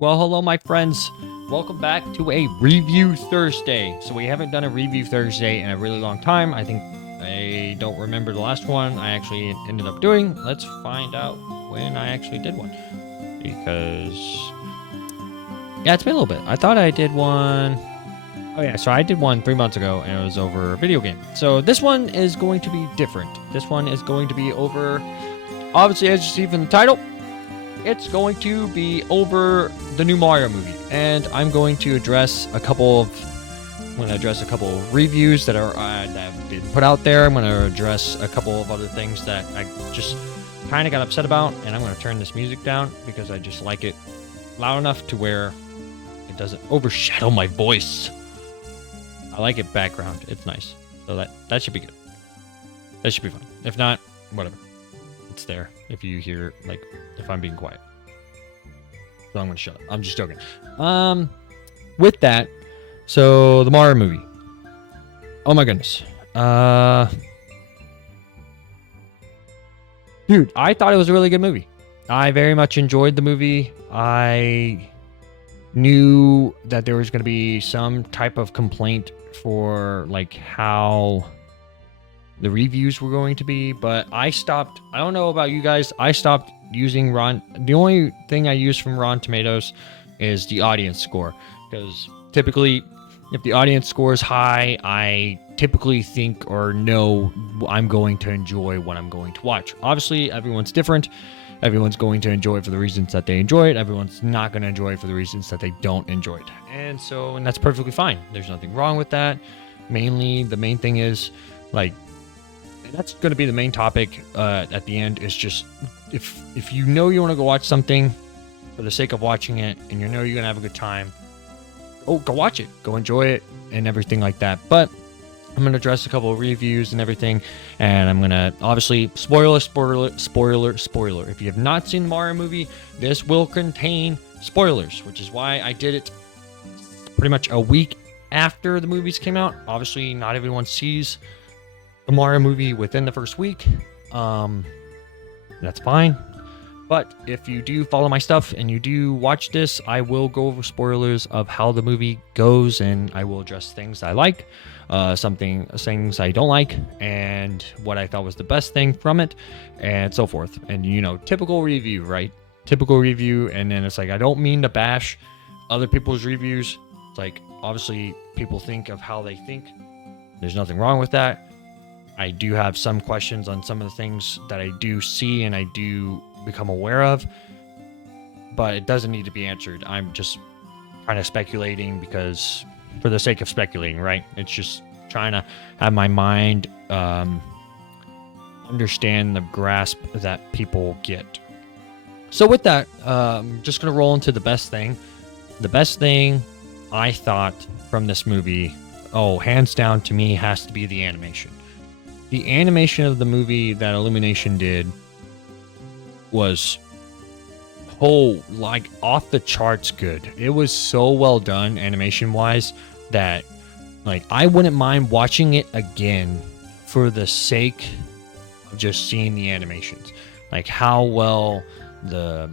Well, hello, my friends. Welcome back to a Review Thursday. So we haven't done a Review Thursday in a really long time. I don't remember the last one I actually ended up doing. Let's find out when I actually did one. Because, yeah, it's been a little bit. I thought I did one. Oh, yeah, so I did one 3 months ago, and it was over a video game. So this one is going to be different. This one is going to be over, obviously, as you see from the title, it's going to be over the new Mario movie, and I'm going to address a couple of reviews that have been put out there. I'm going to address a couple of other things that I just kind of got upset about, and I'm going to turn this music down because I just like it loud enough to where it doesn't overshadow my voice. I like it background. It's nice. So that should be good. That should be fun. If not, whatever. It's there if you hear, like, if I'm being quiet. So I'm gonna shut up. I'm just joking. With that, so the Mario movie. Oh my goodness. Dude, I thought it was a really good movie. I very much enjoyed the movie. I knew that there was going to be some type of complaint for like how the reviews were going to be, but I don't know about you guys, I stopped using the only thing I use from Rotten Tomatoes is the audience score, because typically if the audience score is high, I typically think or know I'm going to enjoy what I'm going to watch. Obviously, everyone's different. Everyone's going to enjoy it for the reasons that they enjoy it. Everyone's not going to enjoy it for the reasons that they don't enjoy it. And that's perfectly fine. There's nothing wrong with that. Mainly, the main thing is, like, and that's going to be the main topic at the end, is just, if you know you want to go watch something for the sake of watching it, and you know you're going to have a good time, go watch it. Go enjoy it and everything like that. But I'm going to address a couple of reviews and everything, and I'm going to, obviously, spoiler. If you have not seen the Mario movie, this will contain spoilers, which is why I did it pretty much a week after the movies came out. Obviously, not everyone sees the Mario movie within the first week. That's fine. But if you do follow my stuff and you do watch this, I will go over spoilers of how the movie goes, and I will address things I like, things I don't like, and what I thought was the best thing from it, and so forth. And typical review, right? Typical review. And then it's like, I don't mean to bash other people's reviews. It's like, obviously, people think of how they think. There's nothing wrong with that. I do have some questions on some of the things that I do see and I do become aware of, but it doesn't need to be answered. I'm just kind of speculating because, for the sake of speculating, right? It's just trying to have my mind understand the grasp that people get. So with that, I'm just going to roll into the best thing. The best thing I thought from this movie, hands down to me, has to be the animation. The animation of the movie that Illumination did was like off the charts good. It was so well done animation wise that, like, I wouldn't mind watching it again for the sake of just seeing the animations, like how well the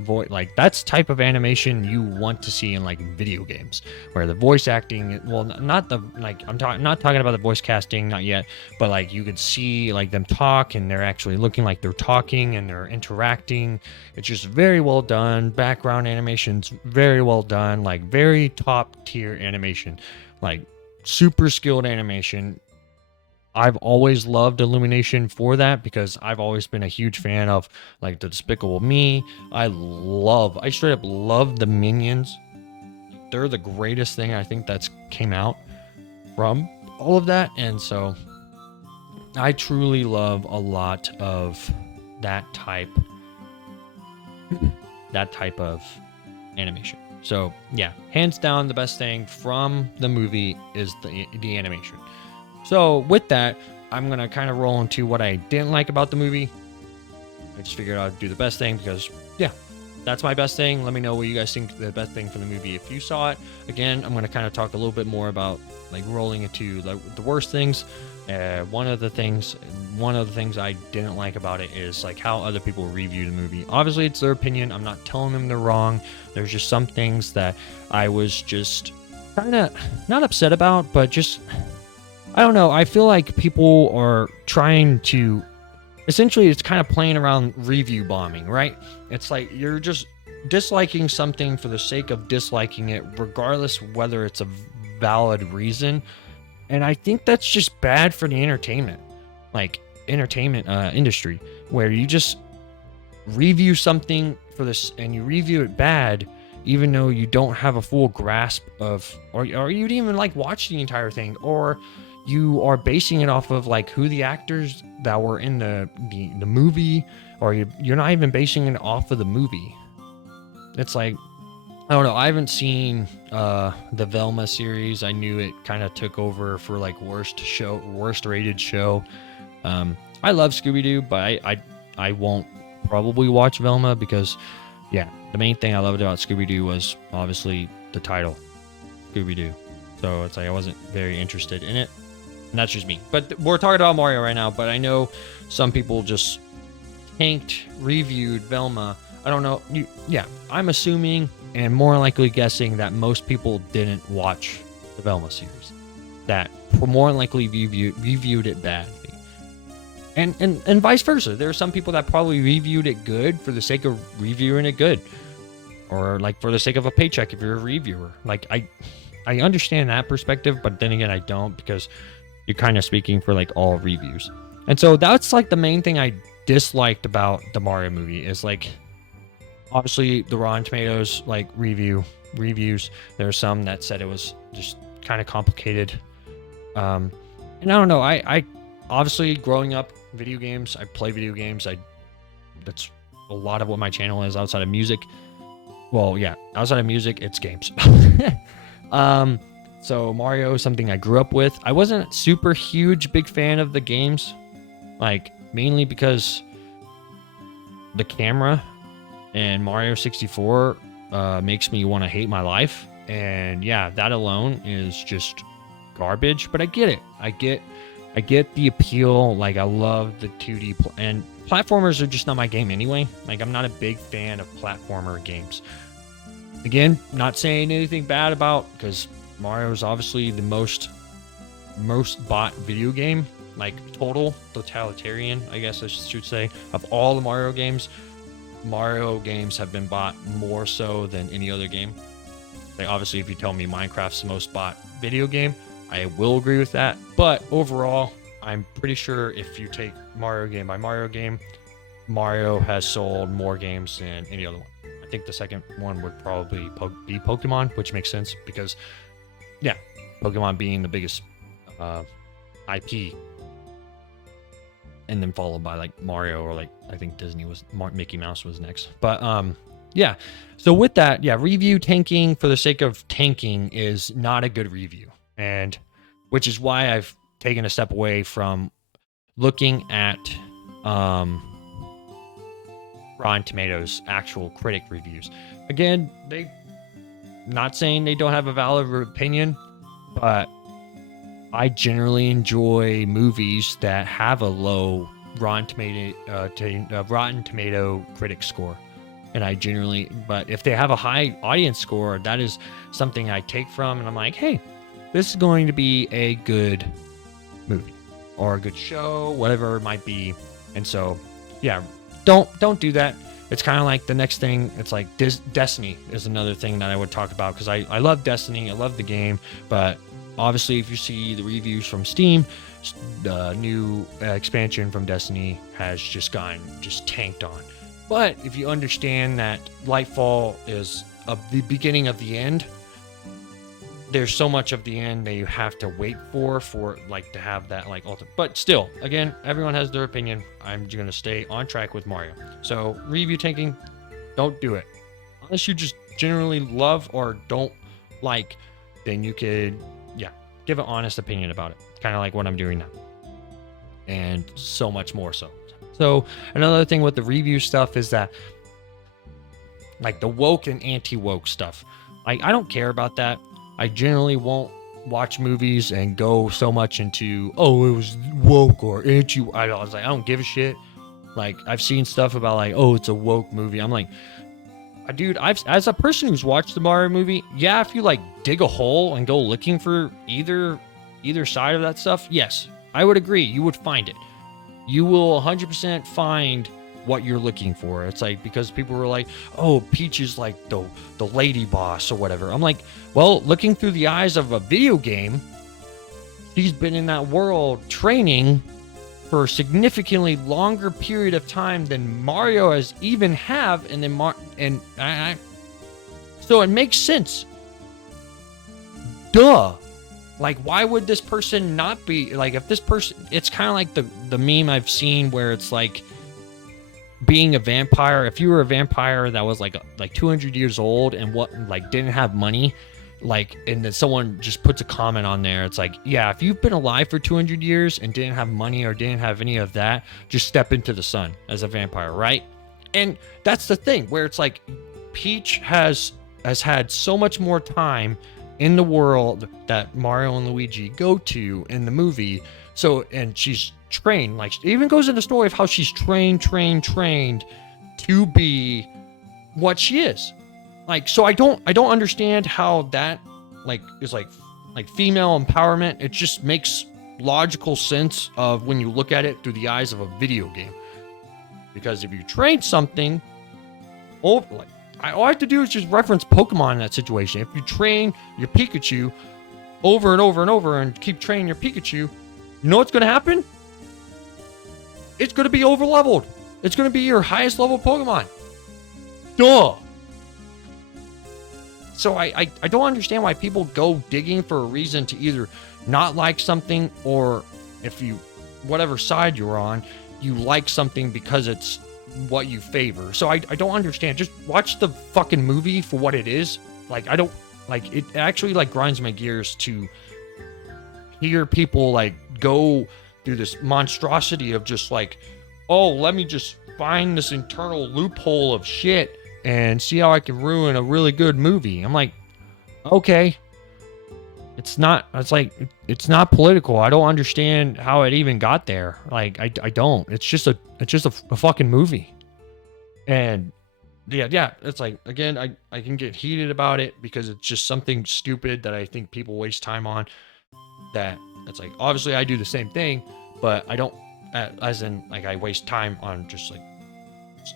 voice, like, that's type of animation you want to see in like video games, where the voice acting, well, not the, like, not talking about the voice casting, not yet, but like you could see like them talk and they're actually looking like they're talking and they're interacting. It's just very well done. Background animations very well done, like very top tier animation, like super skilled animation. I've always loved Illumination for that, because I've always been a huge fan of, like, the Despicable Me. I straight up love the Minions. They're the greatest thing I think that's came out from all of that. And so I truly love a lot of that type of animation. So yeah, hands down, the best thing from the movie is the animation. So with that, I'm going to kind of roll into what I didn't like about the movie. I just figured I'd do the best thing because, yeah, that's my best thing. Let me know what you guys think the best thing for the movie if you saw it. Again, I'm going to kind of talk a little bit more about like rolling into the worst things. One of the things I didn't like about it is like how other people review the movie. Obviously, it's their opinion. I'm not telling them they're wrong. There's just some things that I was just kind of not upset about, but just, I don't know. I feel like people are trying to, essentially, it's kind of playing around review bombing, right? It's like you're just disliking something for the sake of disliking it, regardless whether it's a valid reason. And I think that's just bad for the entertainment industry, where you just review something for this and you review it bad, even though you don't have a full grasp of, or you didn't even like watch the entire thing, or you are basing it off of like who the actors that were in the movie, or you're not even basing it off of the movie. It's like, I don't know. I haven't seen the Velma series. I knew it kind of took over for like worst rated show. I love Scooby-Doo, but I won't probably watch Velma because, yeah, the main thing I loved about Scooby-Doo was obviously the title, Scooby-Doo. So it's like I wasn't very interested in it. And that's just me. But we're talking about Mario right now, but I know some people just reviewed Velma. I don't know. Yeah, I'm assuming and more likely guessing that most people didn't watch the Velma series. That more likely reviewed it badly. And vice versa. There are some people that probably reviewed it good for the sake of reviewing it good. Or like for the sake of a paycheck if you're a reviewer. Like I understand that perspective, but then again I don't, because you're kind of speaking for like all reviews. And so that's like the main thing I disliked about the Mario movie is like, obviously the Rotten Tomatoes like reviews. There's some that said it was just kind of complicated. And I don't know. I obviously growing up video games, I play video games. That's a lot of what my channel is outside of music. Well, yeah, outside of music, it's games. So Mario is something I grew up with. I wasn't a super huge big fan of the games, like mainly because the camera and Mario 64 makes me want to hate my life. And yeah, that alone is just garbage, but I get it. I get the appeal. Like I love the 2D and platformers are just not my game anyway. Like I'm not a big fan of platformer games. Again, not saying anything bad about, because Mario is obviously the most bought video game, like totalitarian, I guess I should say, of all the Mario games. Mario games have been bought more so than any other game. Like obviously, if you tell me Minecraft's the most bought video game, I will agree with that. But overall, I'm pretty sure if you take Mario game by Mario game, Mario has sold more games than any other one. I think the second one would probably be Pokemon, which makes sense because, yeah, Pokemon being the biggest IP, and then followed by like Mario, or like I think Disney was, Mickey Mouse was next. But yeah. So with that, yeah, review tanking for the sake of tanking is not a good review, and which is why I've taken a step away from looking at Rotten Tomatoes actual critic reviews. Again, they not saying they don't have a valid opinion, but I generally enjoy movies that have a low Rotten Tomato critic score. And I generally, but if they have a high audience score, that is something I take from, and I'm like, hey, this is going to be a good movie or a good show, whatever it might be. And so, yeah, don't do that. It's kind of like the next thing. It's like Destiny is another thing that I would talk about, because I love Destiny. I love the game, but obviously, if you see the reviews from Steam, the new expansion from Destiny has just tanked on. But if you understand that Lightfall is the beginning of the end, there's so much of the end that you have to wait for like to have that like ultimate. But still, again, everyone has their opinion. I'm going to stay on track with Mario. So review tanking, don't do it. Unless you just generally love or don't like, then you could, yeah, give an honest opinion about it. Kind of like what I'm doing now. And so much more so. So another thing with the review stuff is that like the woke and anti-woke stuff. I don't care about that. I generally won't watch movies and go so much into, oh, it was woke or anti. I was like, I don't give a shit. Like, I've seen stuff about like, oh, it's a woke movie. I'm like, dude, as a person who's watched the Mario movie, yeah, if you like dig a hole and go looking for either side of that stuff, yes, I would agree. You would find it. You will 100% find what you're looking for. It's like, because people were like, oh, Peach is like the lady boss or whatever. I'm like, well, looking through the eyes of a video game, she's been in that world training for a significantly longer period of time than Mario has even have, and then so it makes sense. Duh. Like, why would this person not be like, if this person, it's kind of like the meme I've seen where it's like being a vampire. If you were a vampire that was like 200 years old and didn't have money, like, and then someone just puts a comment on there. It's like, yeah, if you've been alive for 200 years and didn't have money or didn't have any of that, just step into the sun as a vampire, right? And that's the thing where it's like Peach has had so much more time in the world that Mario and Luigi go to in the movie. So, and she's trained, like, it even goes into the story of how she's trained to be what she is. Like, so I don't understand how that is like female empowerment. It just makes logical sense of when you look at it through the eyes of a video game. Because if you train something, all I have to do is just reference Pokemon in that situation. If you train your Pikachu over and over and over and keep training your Pikachu, you know what's going to happen? It's going to be over leveled. It's going to be your highest level Pokemon. Duh. So I don't understand why people go digging for a reason to either not like something, or if you, whatever side you're on, you like something because it's what you favor. So I don't understand. Just watch the fucking movie for what it is. Like, I don't, like, it actually like grinds my gears to hear people like go through this monstrosity of just like, oh, let me just find this internal loophole of shit and see how I can ruin a really good movie. I'm like, okay. It's not political. I don't understand how it even got there. Like, I don't. It's just a fucking movie. And yeah, it's like, again, I can get heated about it because it's just something stupid that I think people waste time on. That it's like, obviously I do the same thing, but I don't, as in like, I waste time on just like,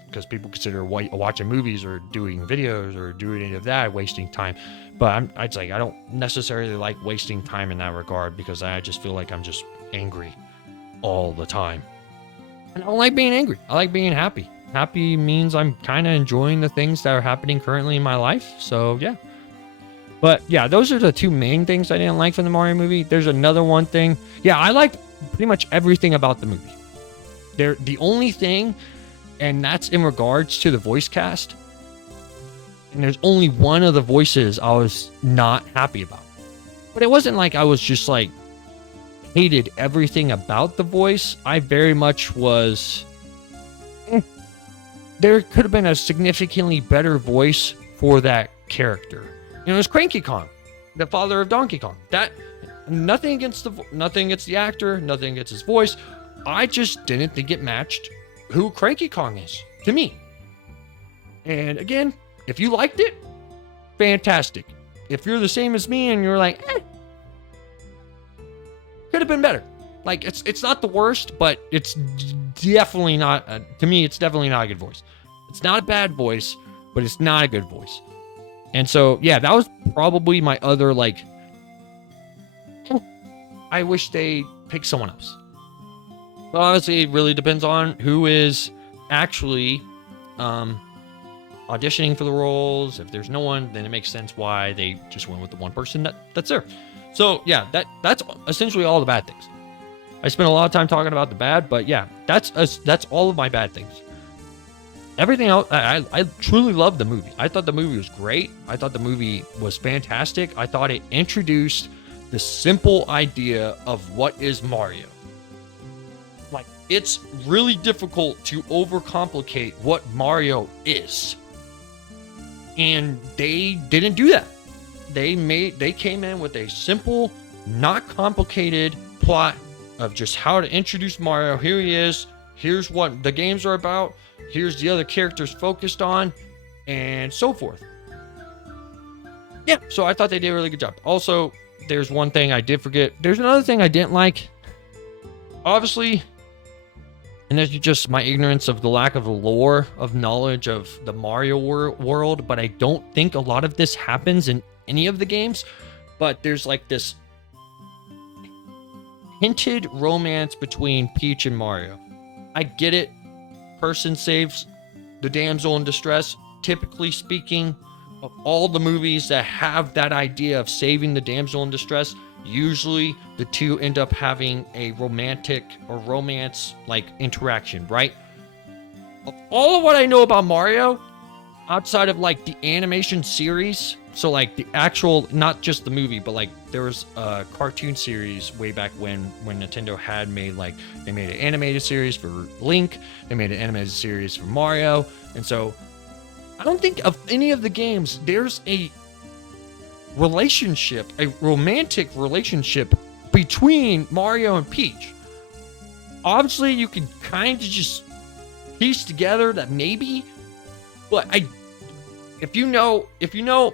because people consider watching movies or doing videos or doing any of that wasting time. But I don't necessarily like wasting time in that regard, because I just feel like I'm just angry all the time. And I don't like being angry. I like being happy. Happy means I'm kind of enjoying the things that are happening currently in my life. So yeah. But yeah, those are the two main things I didn't like from the Mario movie. There's another one thing. Yeah, I liked pretty much everything about the movie. The only thing, and that's in regards to the voice cast. And there's only one of the voices I was not happy about. But it wasn't like I was just like hated everything about the voice. I very much was, there could have been a significantly better voice for that character. You know, it was Cranky Kong, the father of Donkey Kong. That, nothing against the actor, nothing against his voice. I just didn't think it matched who Cranky Kong is to me. And again, if you liked it, fantastic. If you're the same as me and you're like, could have been better. Like, it's not the worst, but it's definitely not, to me, it's definitely not a good voice. It's not a bad voice, but it's not a good voice. And so, yeah, that was probably my other, like, I wish they picked someone else. But honestly, it really depends on who is actually auditioning for the roles. If there's no one, then it makes sense why they just went with the one person that's there. So yeah, that's essentially all the bad things. I spent a lot of time talking about the bad, but yeah, that's all of my bad things. Everything else, I truly loved the movie. I thought the movie was great. I thought the movie was fantastic. I thought it introduced the simple idea of what is Mario. Like, it's really difficult to overcomplicate what Mario is. And they didn't do that. They came in with a simple, not complicated plot of just how to introduce Mario. Here he is. Here's what the games are about. Here's the other characters focused on, and so forth. Yeah, so I thought they did a really good job. Also, there's one thing I did forget. There's another thing I didn't like. Obviously, and that's just my ignorance of the lack of lore, of knowledge of the Mario world, but I don't think a lot of this happens in any of the games. But there's like this hinted romance between Peach and Mario. I get it. Person saves the damsel in distress. Typically speaking, of all the movies that have that idea of saving the damsel in distress, usually the two end up having a romantic or romance like interaction, right? Of all of what I know about Mario, outside of like the animation series, so like the actual, not just the movie, but like there was a cartoon series way back when Nintendo had made, like, they made an animated series for Link, they made an animated series for Mario, and so I don't think of any of the games there's a relationship, a romantic relationship between Mario and Peach. Obviously, you can kind of just piece together that maybe, but if you know,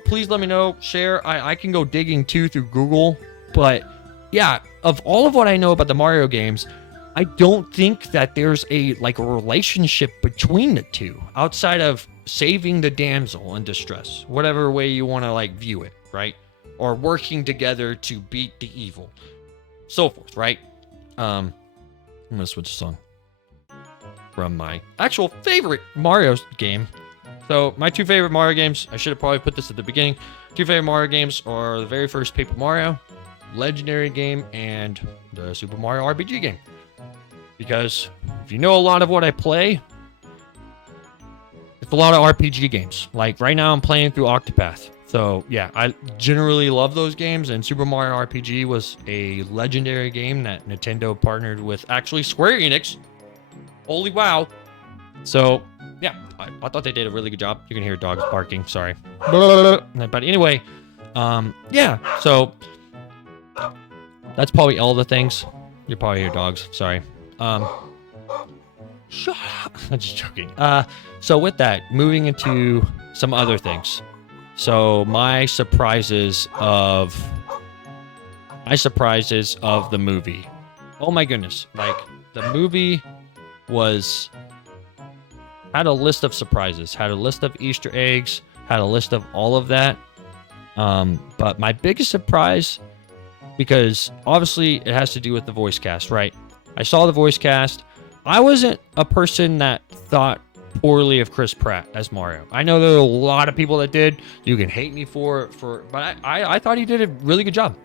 please let me know, share. I can go digging too through Google, but yeah, of all of what I know about the Mario games, I don't think that there's a relationship between the two outside of saving the damsel in distress, whatever way you want to view it, right? Or working together to beat the evil, so forth, right? I'm gonna switch the song from my actual favorite Mario game. So my two favorite Mario games, I should have probably put this at the beginning. Two favorite Mario games are the very first Paper Mario, legendary game, and the Super Mario RPG game. Because if you know a lot of what I play, it's a lot of RPG games. Like right now I'm playing through Octopath. So yeah, I generally love those games, and Super Mario RPG was a legendary game that Nintendo partnered with actually Square Enix. Holy wow. So yeah, I thought they did a really good job. You can hear dogs barking, sorry. But anyway, yeah, so that's probably all the things. You probably hear dogs, sorry. Shut up. I'm just joking. So with that, moving into some other things. So my surprises of the movie. Oh my goodness. The movie had a list of surprises, had a list of Easter eggs, had a list of all of that. But my biggest surprise, because obviously it has to do with the voice cast, right? I saw the voice cast. I wasn't a person that thought poorly of Chris Pratt as Mario. I know there are a lot of people that did. You can hate me but I thought he did a really good job.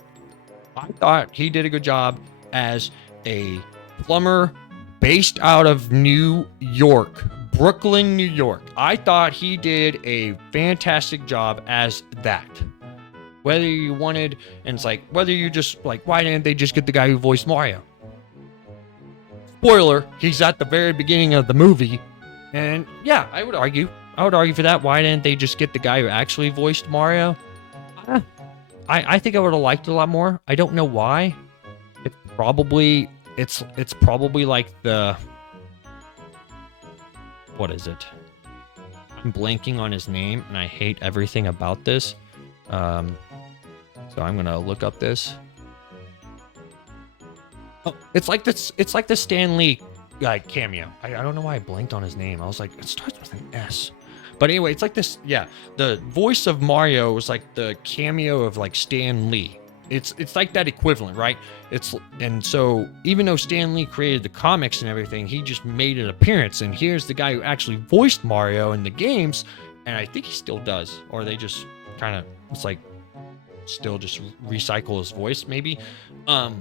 I thought he did a good job as a plumber based out of New York, Brooklyn, New York. I thought he did a fantastic job as that. Whether you wanted, and it's whether you just why didn't they just get the guy who voiced Mario? Spoiler, he's at the very beginning of the movie. And yeah, I would argue for that. Why didn't they just get the guy who actually voiced Mario? I think I would have liked it a lot more. I don't know why. It's probably like the, what is it? I'm blanking on his name, and I hate everything about this. So I'm gonna look up this. Oh, it's like this. It's like the Stan Lee cameo. I don't know why I blanked on his name. I was like, it starts with an S. But anyway, it's like this. Yeah, the voice of Mario was like the cameo of Stan Lee. It's like that equivalent, right? And so even though Stan Lee created the comics and everything, he just made an appearance. And here's the guy who actually voiced Mario in the games, and I think he still does, or they just kind of still just recycle his voice maybe. I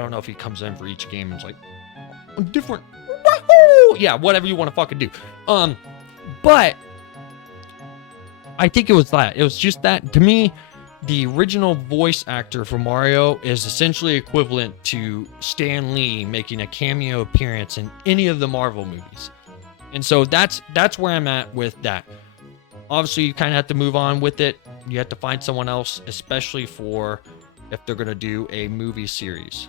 don't know if he comes in for each game and it's different. Wahoo! Yeah, whatever you want to fucking do. But I think it was that. It was just that. To me, the original voice actor for Mario is essentially equivalent to Stan Lee making a cameo appearance in any of the Marvel movies. And so that's where I'm at with that. obviously you kind of have to move on with it. You have to find someone else, especially for if they're gonna do a movie series.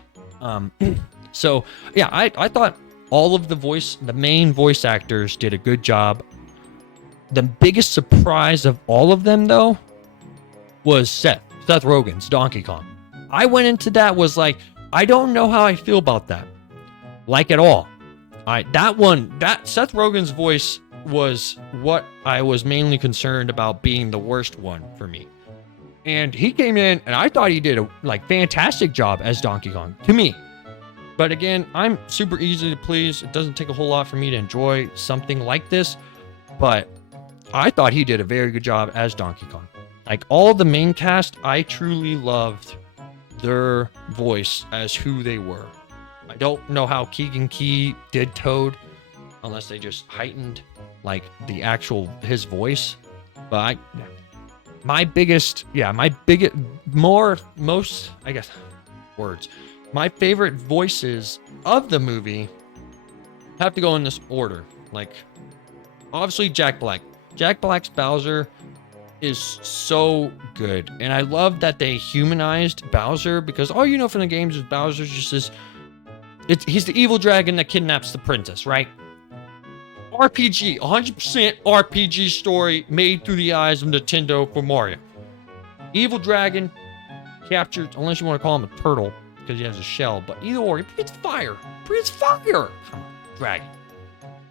So yeah, I thought all of the main voice actors did a good job. The biggest surprise of all of them, though, was Seth Rogen's Donkey Kong. I went into that was like, I don't know how I feel about that, like at all. That Seth Rogen's voice was what I was mainly concerned about being the worst one for me. And he came in, and I thought he did a fantastic job as Donkey Kong to me. But again, I'm super easy to please. It doesn't take a whole lot for me to enjoy something like this, but I thought he did a very good job as Donkey Kong. Like all the main cast, I truly loved their voice as who they were. I don't know how Keegan Key did Toad, unless they just heightened like the actual his voice. But my favorite voices of the movie have to go in this order. Like, obviously Jack Black. Jack Black's Bowser is so good. And I love that they humanized Bowser, because all you know from the games is Bowser's just this... He's the evil dragon that kidnaps the princess, right? RPG, 100% RPG story made through the eyes of Nintendo for Mario. Evil dragon captured, unless you want to call him a turtle, because he has a shell, but either or, he breathes fire. Come on, dragon.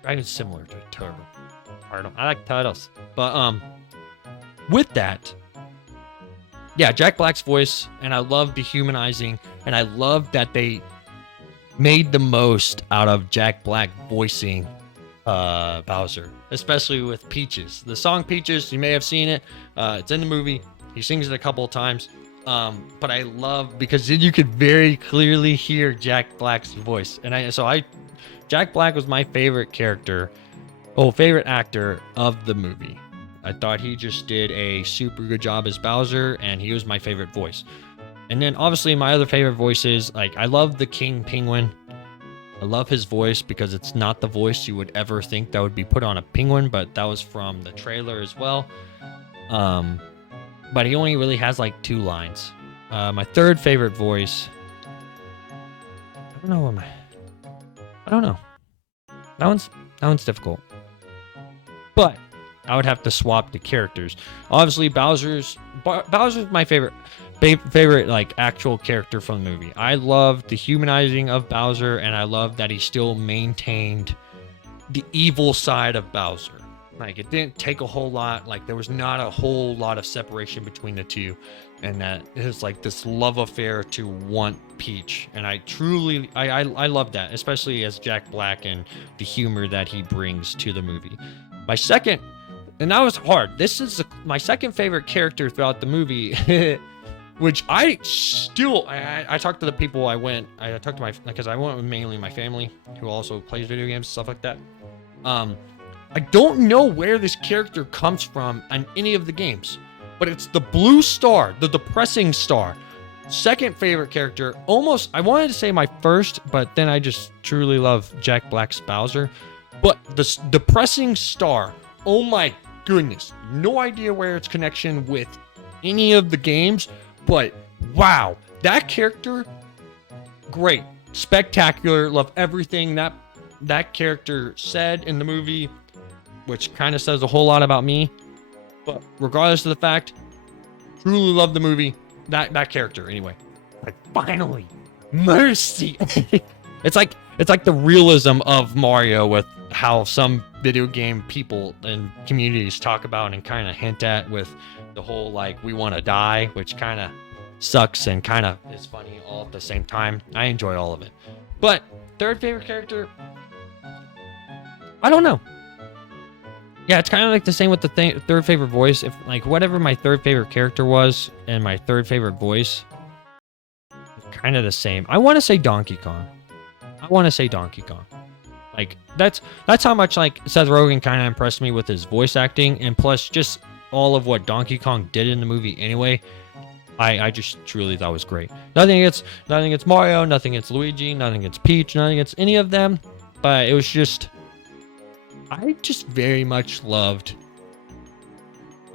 Dragon's similar to a turtle. I like turtles. But, with that, yeah, Jack Black's voice, and I love the humanizing, and I love that they made the most out of Jack Black voicing Bowser, especially with Peaches. The song Peaches, you may have seen it. It's in the movie. He sings it a couple of times. But I love, because then you could very clearly hear Jack Black's voice. And Jack Black was my favorite favorite actor of the movie. I thought he just did a super good job as Bowser, and he was my favorite voice. And then obviously my other favorite voices, like I love the King Penguin. I love his voice because it's not the voice you would ever think that would be put on a penguin, but that was from the trailer as well. But he only really has like 2 lines. My third favorite voice, I don't know. That one's difficult. But I would have to swap the characters. Obviously, Bowser's my favorite like actual character from the movie. I love the humanizing of Bowser, and I love that he still maintained the evil side of Bowser. Like, it didn't take a whole lot. Like, there was not a whole lot of separation between the two, and that it was like this love affair to want Peach. And I truly love that, especially as Jack Black and the humor that he brings to the movie. My second, and that was hard. This is my second favorite character throughout the movie, which I talked to the people I talked to because I went with mainly my family who also plays video games and stuff like that. I don't know where this character comes from in any of the games, but it's the blue star, the depressing star. Second favorite character, almost, I wanted to say my first, but then I just truly love Jack Black's Bowser. But the depressing star, oh my goodness, no idea where its connection with any of the games, but wow, that character, great, spectacular, love everything that character said in the movie, which kind of says a whole lot about me. But regardless of the fact, truly love the movie, that character anyway. Like, finally, mercy. It's like the realism of Mario with how some video game people and communities talk about and kind of hint at with the whole like we want to die, which kind of sucks and kind of is funny all at the same time. I enjoy all of it. But third favorite character, I don't know. Yeah, it's kind of like the same with the third favorite voice. If like whatever my third favorite character was and my third favorite voice, kind of the same. I want to say Donkey Kong. Like that's how much like Seth Rogen kind of impressed me with his voice acting, and plus just all of what Donkey Kong did in the movie anyway. I just truly thought was great. Nothing against Mario, nothing against Luigi, nothing against Peach, nothing against any of them, but it was just, I just very much loved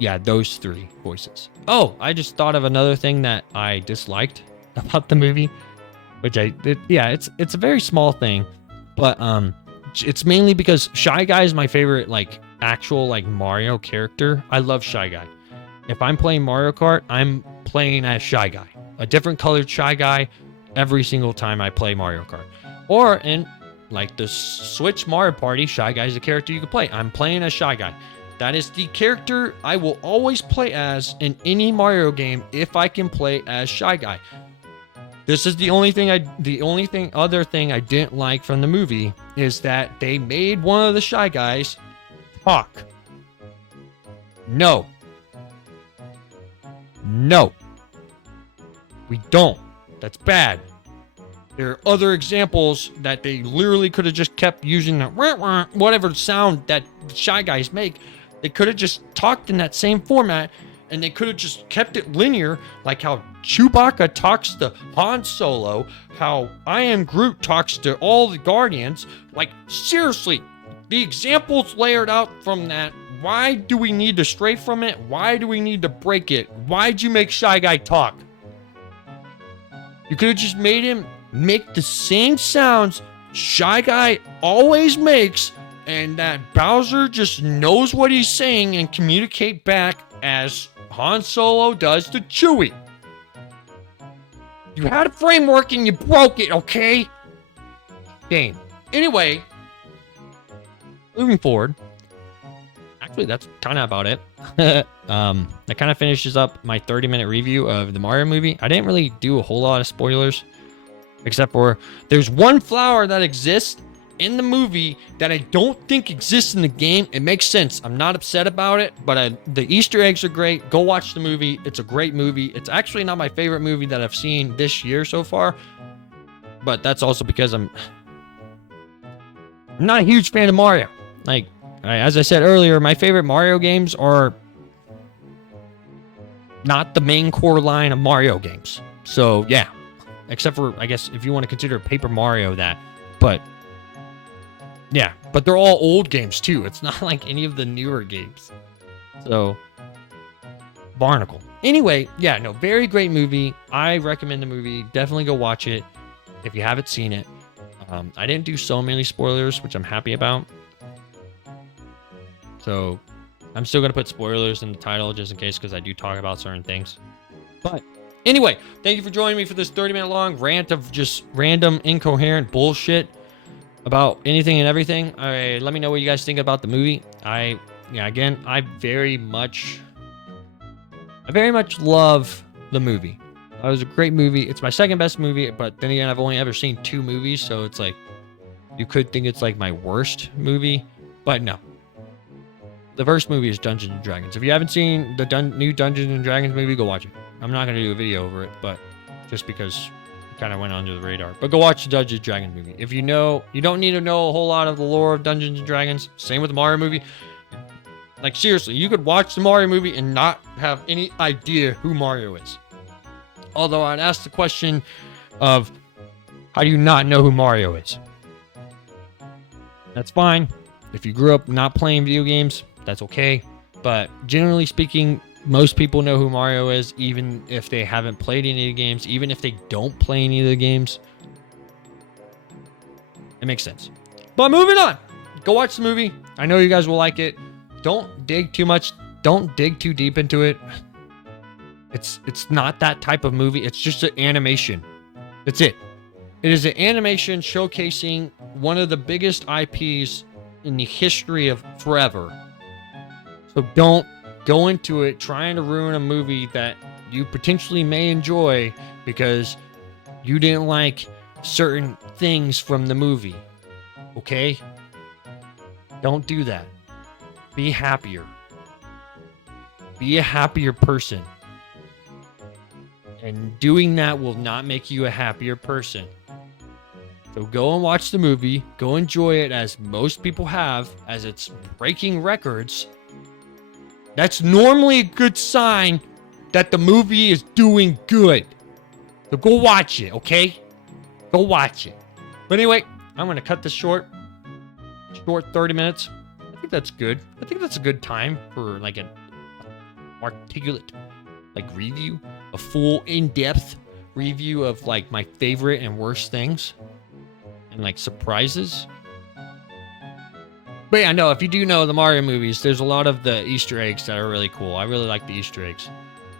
Yeah, those three voices. Oh, I just thought of another thing that I disliked about the movie, which it's a very small thing, but it's mainly because Shy Guy is my favorite like actual like Mario character. I love Shy Guy. If I'm playing Mario Kart, I'm playing as Shy Guy, a different colored Shy Guy every single time I play Mario Kart. Or in like the Switch Mario Party, Shy Guy is a character you can play. I'm playing as Shy Guy. That is the character I will always play as in any Mario game if I can play as Shy Guy. This is the only other thing I didn't like from the movie is that they made one of the Shy Guys talk. No. We don't. That's bad. There are other examples that they literally could have just kept using the whatever sound that Shy Guys make. They could have just talked in that same format, and they could have just kept it linear, like how Chewbacca talks to Han Solo, how I Am Groot talks to all the Guardians. Like, seriously, the examples layered out from that. Why do we need to stray from it? Why do we need to break it? Why'd you make Shy Guy talk? You could have just made him make the same sounds Shy Guy always makes, and that Bowser just knows what he's saying and communicate back as Han Solo does to Chewie. You had a framework and you broke it, okay? Game. Anyway, moving forward. Actually, that's kind of about it. That kind of finishes up my 30-minute review of the Mario movie. I didn't really do a whole lot of spoilers, except for there's one flower that exists in the movie that I don't think exists in the game. It makes sense. I'm not upset about it, but the Easter eggs are great. Go watch the movie. It's a great movie. It's actually not my favorite movie that I've seen this year so far, but that's also because I'm not a huge fan of Mario. Like, as I said earlier, my favorite Mario games are not the main core line of Mario games. So, yeah. Except for, I guess, if you want to consider Paper Mario that. But, yeah. But they're all old games, too. It's not like any of the newer games. So, Barnacle. Anyway, yeah, no, very great movie. I recommend the movie. Definitely go watch it if you haven't seen it. I didn't do so many spoilers, which I'm happy about. So, I'm still going to put spoilers in the title just in case, because I do talk about certain things. But, anyway, thank you for joining me for this 30-minute long rant of just random, incoherent bullshit about anything and everything. Let me know what you guys think about the movie. I very much love the movie. It was a great movie. It's my second best movie, but then again, I've only ever seen 2 movies, so it's like, you could think it's like my worst movie, but no. The first movie is Dungeons & Dragons. If you haven't seen the new Dungeons & Dragons movie, go watch it. I'm not going to do a video over it, but just because it kind of went under the radar. But go watch the Dungeons & Dragons movie. If you don't need to know a whole lot of the lore of Dungeons & Dragons. Same with the Mario movie. Like, seriously, you could watch the Mario movie and not have any idea who Mario is. Although I'd ask the question of, how do you not know who Mario is? That's fine. If you grew up not playing video games, that's okay. But generally speaking, most people know who Mario is, even if they haven't played any of the games, even if they don't play any of the games. It makes sense. But moving on. Go watch the movie. I know you guys will like it. Don't dig too much. Don't dig too deep into it. It's not that type of movie. It's just an animation. That's it. It is an animation showcasing one of the biggest IPs in the history of forever. So don't go into it trying to ruin a movie that you potentially may enjoy because you didn't like certain things from the movie. Okay? Don't do that. Be happier. Be a happier person. And doing that will not make you a happier person. So go and watch the movie. Go enjoy it as most people have, as it's breaking records. That's normally a good sign that the movie is doing good. So go watch it, okay? Go watch it. But anyway, I'm going to cut this short. Short 30 minutes. I think that's good. I think that's a good time for like a articulate like review, a full in-depth review of like my favorite and worst things and like surprises. But yeah, no, if you do know the Mario movies, there's a lot of the Easter eggs that are really cool. I really like the Easter eggs.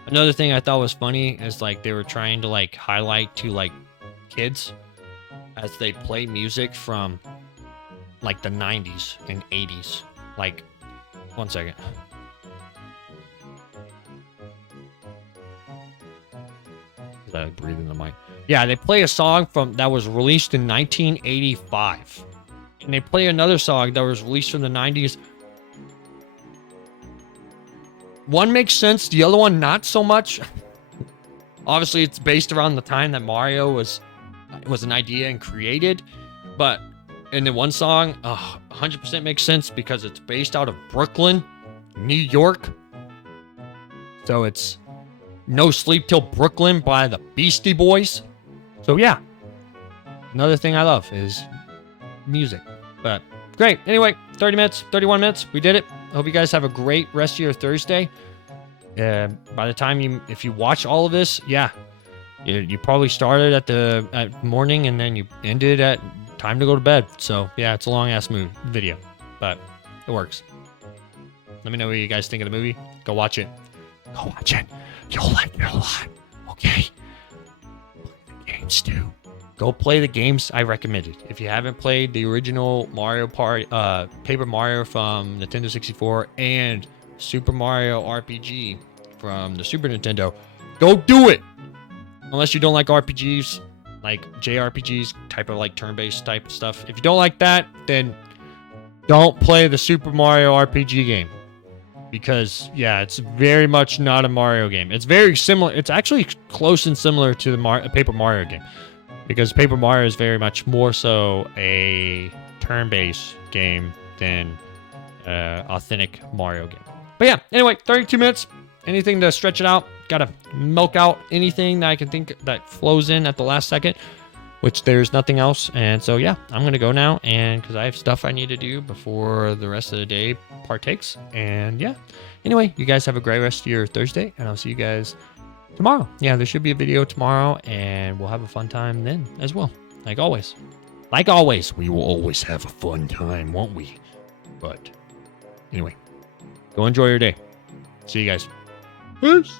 Another thing I thought was funny is like they were trying to like highlight to like kids as they play music from like the 90s and 80s. Like, one second. I breathe in the mic. Yeah, they play a song from that was released in 1985. And they play another song that was released from the 90s. One makes sense, the other one not so much. Obviously, it's based around the time that Mario was an idea and created, but in the one song, 100% makes sense because it's based out of Brooklyn, New York. So it's No Sleep Till Brooklyn by the Beastie Boys. So yeah, another thing I love is music. But great. Anyway, 30 minutes, 31 minutes. We did it. I hope you guys have a great rest of your Thursday. By the time if you watch all of this, yeah, you probably started at morning and then you ended at time to go to bed. So yeah, it's a long ass video, but it works. Let me know what you guys think of the movie. Go watch it. Go watch it. You'll like it a lot. Okay. Play the games too. Go play the games I recommended. If you haven't played the original Mario Party, Paper Mario from Nintendo 64 and Super Mario RPG from the Super Nintendo, go do it. Unless you don't like RPGs, like JRPGs, type of like turn-based type stuff. If you don't like that, then don't play the Super Mario RPG game. Because, yeah, it's very much not a Mario game. It's very similar. It's actually close and similar to the Paper Mario game. Because Paper Mario is very much more so a turn-based game than authentic Mario game. But yeah, anyway, 32 minutes. Anything to stretch it out. Gotta milk out anything that I can think that flows in at the last second. Which there's nothing else. And so, yeah, I'm going to go now. And because I have stuff I need to do before the rest of the day partakes. And yeah. Anyway, you guys have a great rest of your Thursday. And I'll see you guys tomorrow. Yeah, there should be a video tomorrow. And we'll have a fun time then as well. Like always. Like always. We will always have a fun time, won't we? But anyway, go enjoy your day. See you guys. Peace.